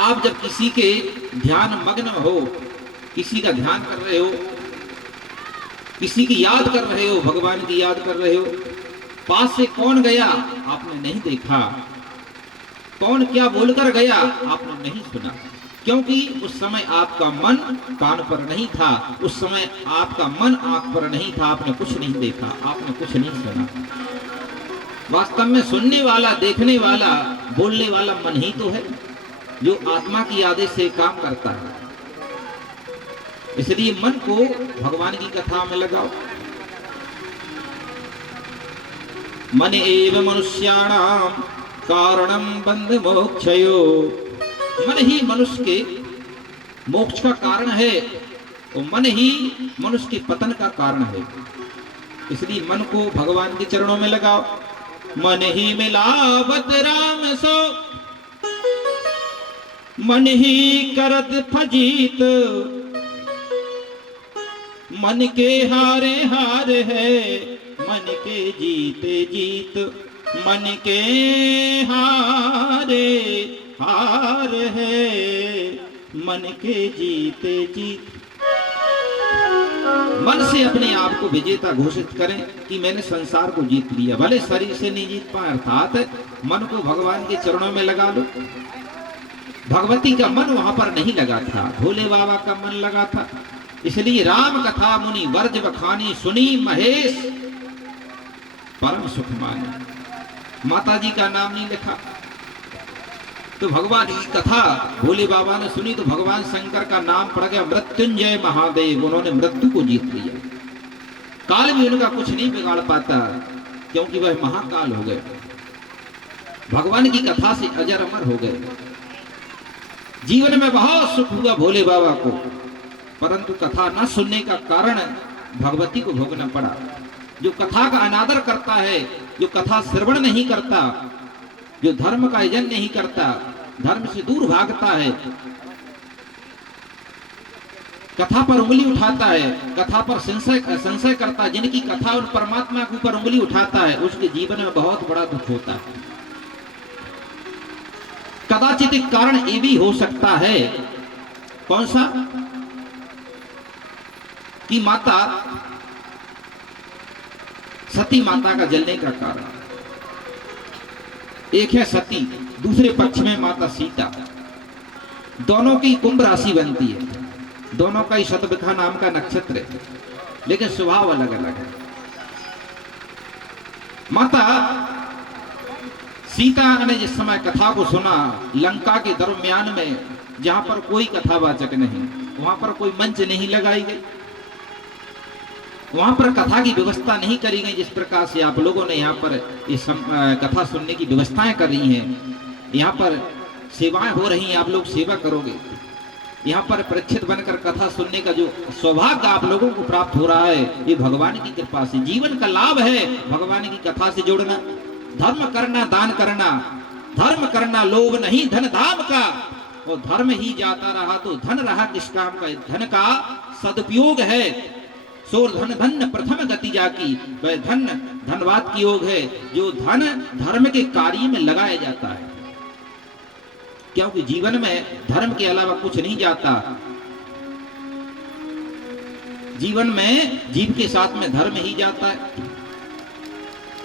आप जब किसी के ध्यान मग्न हो, किसी का ध्यान कर रहे हो, किसी की याद कर रहे हो, भगवान की याद कर रहे हो, पास से कौन गया आपने नहीं देखा, कौन क्या बोलकर गया आपने नहीं सुना, क्योंकि उस समय आपका मन कान पर नहीं था, उस समय आपका मन आंख पर नहीं था, आपने कुछ नहीं देखा, आपने कुछ नहीं सुना। वास्तव में सुनने वाला, देखने वाला, बोलने वाला मन ही तो है, जो आत्मा की आदेश से काम करता है। इसलिए मन को भगवान की कथा में लगाओ। मन एव मनुष्याणाम कारणम बंध मोक्षयो। मन ही मनुष्य के मोक्ष का कारण है और मन ही मनुष्य के पतन का कारण है। इसलिए मन को भगवान के चरणों में लगाओ। मन ही मिलावत राम सो, मन ही करत फजीत, मन के हारे हार है, मन के जीते जीत, मन के हारे हार है, मन के जीते जीत। मन से अपने आप को विजेता घोषित करें कि मैंने संसार को जीत लिया। भले शरीर से नहीं जीत पाए, अर्थात मन को भगवान के चरणों में लगा लो। भगवती का मन वहां पर नहीं लगा था, भोले बाबा का मन लगा था। इसलिए राम कथा मुनि वर्ज बखानी, सुनी महेश परम सुख मानी। माता जी का नाम नहीं लिखा तो भगवान की कथा भोले बाबा ने सुनी तो भगवान शंकर का नाम पड़ गया मृत्युंजय महादेव। उन्होंने मृत्यु को जीत लिया। काल भी उनका कुछ नहीं बिगाड़ पाता, क्योंकि वह महाकाल हो गए, भगवान की कथा से अजर अमर हो गए। जीवन में बहुत सुख हुआ भोले बाबा को, परंतु कथा न सुनने का कारण भगवती को भोगना पड़ा। जो कथा का अनादर करता है, जो कथा श्रवण नहीं करता, जो धर्म का यजन नहीं करता, धर्म से दूर भागता है, कथा पर उंगली उठाता है, कथा पर संशय करता है, जिनकी कथा उन परमात्मा के ऊपर उंगली उठाता है, उसके जीवन में बहुत बड़ा दुख होता है। कदाचित एक कारण ये भी हो सकता है, कौन सा, कि माता सती माता का जलने का कारण। एक है सती, दूसरे पक्ष में माता सीता। दोनों की कुंभ राशि बनती है, दोनों का ही शतभिखा नाम का नक्षत्र है, लेकिन स्वभाव अलग अलग है। माता सीता ने जिस समय कथा को सुना, लंका के दरम्यान में जहां पर कोई कथावाचक नहीं, वहां पर कोई मंच नहीं लगाई गई, वहां पर कथा की व्यवस्था नहीं करी गई। जिस प्रकार से आप लोगों ने यहाँ पर इस कथा सुनने की व्यवस्थाएं कर रही हैं, यहाँ पर सेवाएं हो रही हैं, आप लोग सेवा करोगे, यहाँ पर परीक्षित बनकर कथा सुनने का जो सौभाग्य आप लोगों को प्राप्त हो रहा है, ये भगवान की कृपा से। जीवन का लाभ है भगवान की कथा से जुड़ना। धर्म करना, दान करना, धर्म करना लोभ नहीं धन धाम का, और धर्म ही जाता रहा तो धन रहा किस काम का। धन का सदुपयोग है, सोर धन धन प्रथम गति जाकी, वह धन धनवाद की योग है जो धन धर्म के कार्य में लगाया जाता है। क्योंकि जीवन में धर्म के अलावा कुछ नहीं जाता। जीवन में जीव के साथ में धर्म ही जाता है।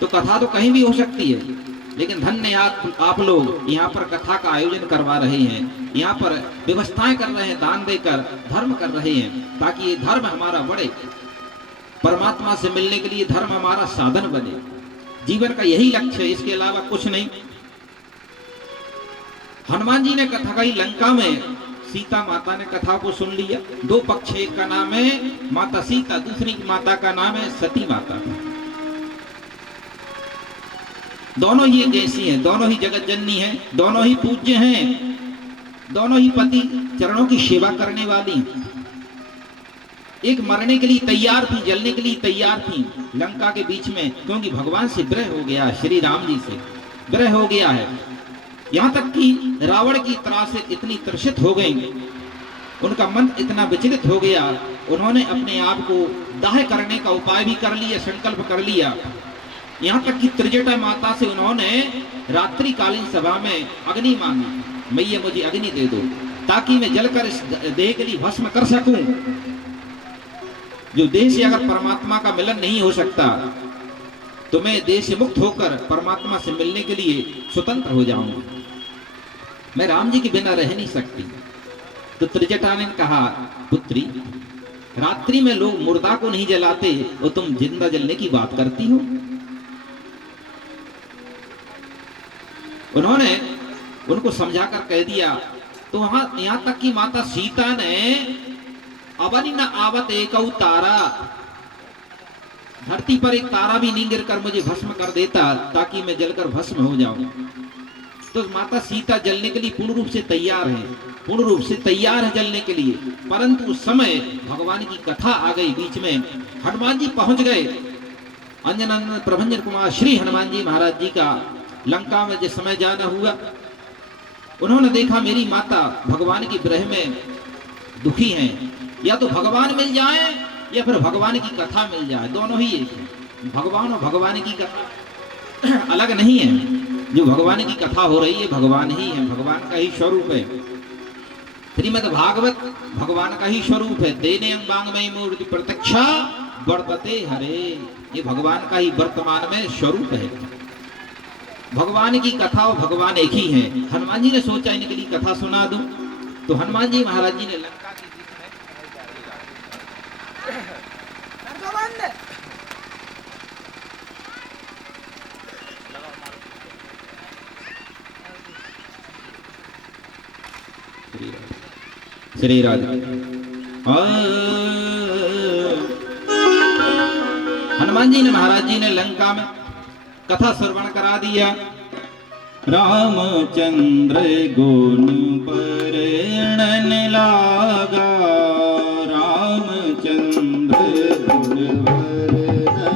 तो कथा तो कहीं भी हो सकती है, लेकिन धन्य आप लोग यहाँ पर कथा का आयोजन करवा रहे हैं, यहाँ पर व्यवस्थाएं कर रहे हैं, दान देकर धर्म कर रहे हैं, ताकि ये धर्म हमारा बढ़े, परमात्मा से मिलने के लिए धर्म हमारा साधन बने। जीवन का यही लक्ष्य है, इसके अलावा कुछ नहीं। हनुमान जी ने कथा कही लंका में, सीता माता ने कथा को सुन लिया। दो पक्ष, एक का नाम है माता सीता, दूसरी माता का नाम है सती माता। दोनों ही जैसी हैं, दोनों ही जगत जननी हैं, दोनों ही पूज्य हैं, दोनों ही पति चरणों की सेवा करने वाली। एक मरने के लिए तैयार थी, जलने के लिए तैयार थी लंका के बीच में, क्योंकि भगवान से विरह हो गया, श्री राम जी से विरह हो गया है। यहाँ तक कि रावण की त्रास से इतनी त्रसित हो गई, उनका मन इतना विचलित हो गया, उन्होंने अपने आप को दाह करने का उपाय भी कर लिया, संकल्प कर लिया। यहाँ तक कि त्रिजटा माता से उन्होंने रात्रिकालीन सभा में अग्नि मांगी, मैया मुझे अग्नि दे दो ताकि मैं जलकर इस देह के लिए भस्म कर सकूं। जो देह से अगर परमात्मा का मिलन नहीं हो सकता तो मैं देह से मुक्त होकर परमात्मा से मिलने के लिए स्वतंत्र हो जाऊंगा, मैं राम जी के बिना रह नहीं सकती। तो त्रिजटा ने कहा, पुत्री, रात्रि में लोग मुर्दा को नहीं जलाते और तुम जिंदा जलने की बात करती हो। उन्होंने उनको समझाकर कह दिया। तो यहां तक कि माता सीता ने अवनि न आवत एक तारा, धरती पर एक तारा भी नहीं गिरकर मुझे भस्म कर देता ताकि मैं जलकर भस्म हो जाऊं। तो माता सीता जलने के लिए पूर्ण रूप से तैयार है, पूर्ण रूप से तैयार है जलने के लिए। परंतु उस समय भगवान की कथा आ गई बीच में, हनुमान जी पहुंच गए। अंजन प्रभंजन कुमार श्री हनुमान जी महाराज जी का लंका में जिस समय जाना हुआ, उन्होंने देखा मेरी माता भगवान की विरह में दुखी हैं, या तो भगवान मिल जाए या फिर भगवान की कथा मिल जाए, दोनों ही एक है। भगवान और भगवान की कथा अलग नहीं है। जो भगवान की कथा हो रही है भगवान ही है, भगवान का ही स्वरूप है। श्रीमद् भागवत भगवान का ही स्वरूप है। देने अंबांगमयी मूर्ति प्रत्यक्षा वर्तते हरे, ये भगवान का ही वर्तमान में स्वरूप है। भगवान की कथा और भगवान एक ही है। हनुमान जी ने सोचा इनके लिए कथा सुना दूं, तो हनुमान जी महाराज जी ने लंका के श्री राधे हनुमान जी ने महाराज जी ने लंका में कथा श्रवण करा दिया। रामचंद्र गुण वर्णन लागा, रामचंद्र गुण वर्णन लागा।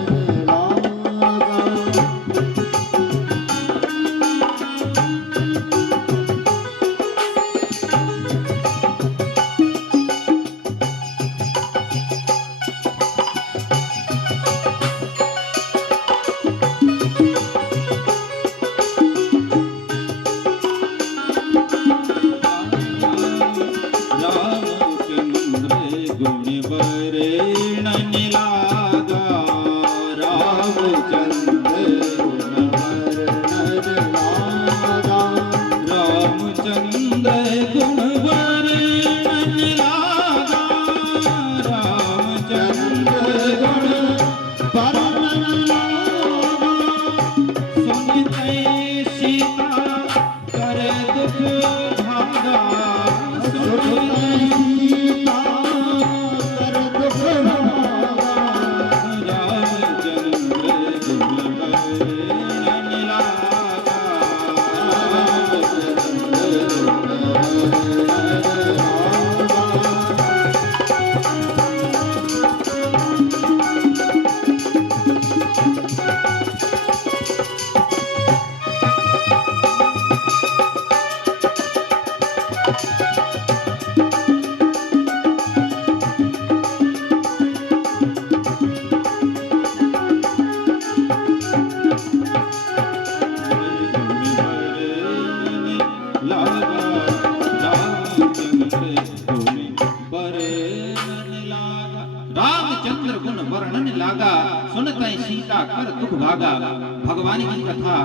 भगवान की कथा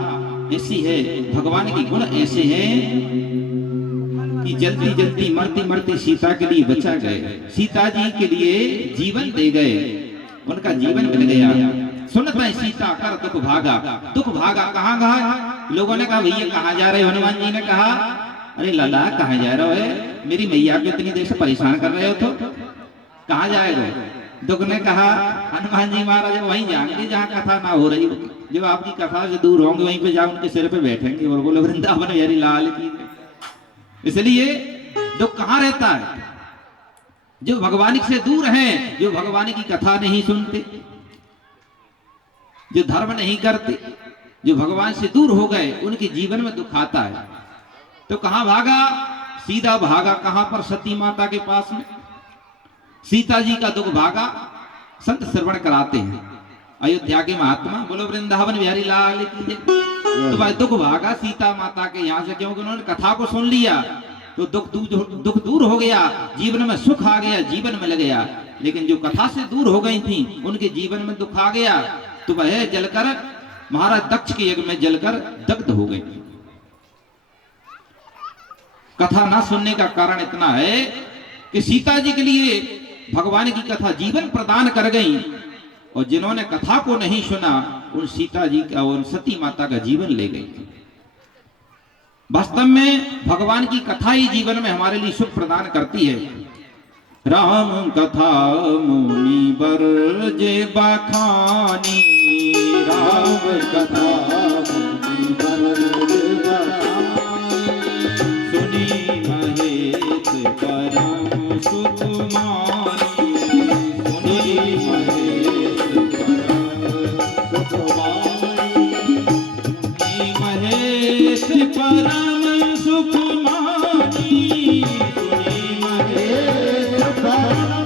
ऐसी है, भगवान की गुण ऐसे हैं कि जल्दी जल्दी मरती मरती सीता के लिए बचा गए, सीता जी के लिए जीवन दे गए, उनका जीवन मिल गया। सुनता है सीता कर दुख भागा, दुख भागा कहाँ गया? लोगों ने कहा भैया कहाँ जा रहे हो? हनुमान जी ने कहा अरे लाला कहाँ जा रहे हो, मेरी मैया को इतनी देर से परेशान कर रहे हो, तो कहाँ जाएगा? दुख ने कहा हनुमान जी महाराज वहीं जाएंगे जहाँ कथा ना हो रही होगी, जब आपकी कथा से दूर होंगे वहीं पे जाओ उनके सिर पे बैठेंगे और बोले वृंदावन हरि लाल की। इसलिए दुख कहाँ रहता है? जो भगवान से दूर हैं, जो भगवान की कथा नहीं सुनते, जो धर्म नहीं करते, जो भगवान से दूर हो गए, उनके जीवन में दुख आता है। तो कहाँ भागा? सीधा भागा कहां पर? सती माता के पास में सीता जी का दुख भागा। संत श्रवण कराते हैं अयोध्या के महात्मा, बोलो वृंदावन बिहारी लाल की जय। तो भाई दुख भागा सीता माता के यहाँ से, क्योंकि उन्होंने कथा को सुन लिया तो दुख दूर हो गया, जीवन में सुख आ गया, जीवन में लग गया। लेकिन जो कथा से दूर हो गई थी उनके जीवन में दुख आ गया, तो वह जलकर महाराज दक्ष के यज्ञ में जलकर दग्ध हो गई। कथा ना सुनने का कारण इतना है कि सीता जी के लिए भगवान की कथा जीवन प्रदान कर गई, और जिन्होंने कथा को नहीं सुना उन सीता जी का, उन सती माता का जीवन ले गई। वास्तव में भगवान की कथा ही जीवन में हमारे लिए सुख प्रदान करती है। राम कथा मुनि बर जे बखानी, राम कथा मुनि बर जे बखानी, सुनी महेश परम सुख मानी, सुनी महेश परम सुख मानी, सुनी महेश परम सुख मानी, सुनी महेश परम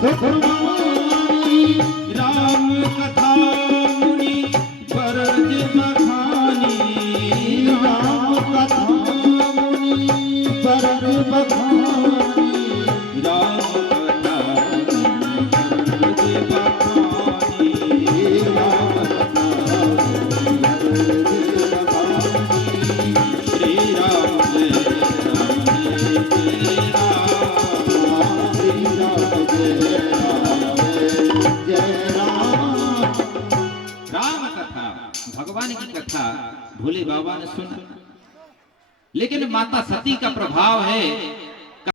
सुख मानी, राम कथा मुनि बरज बखानी, राम कथा मुनि बरज बखानी, राम कथा मुनि बरज बखानी, राम कथा मुनि बरज बखानी, श्री राम जय राम जय राम, श्री राम जय राम। राम कथा, भगवान की कथा भोले बाबा ने सुना, लेकिन माता सती का प्रभाव है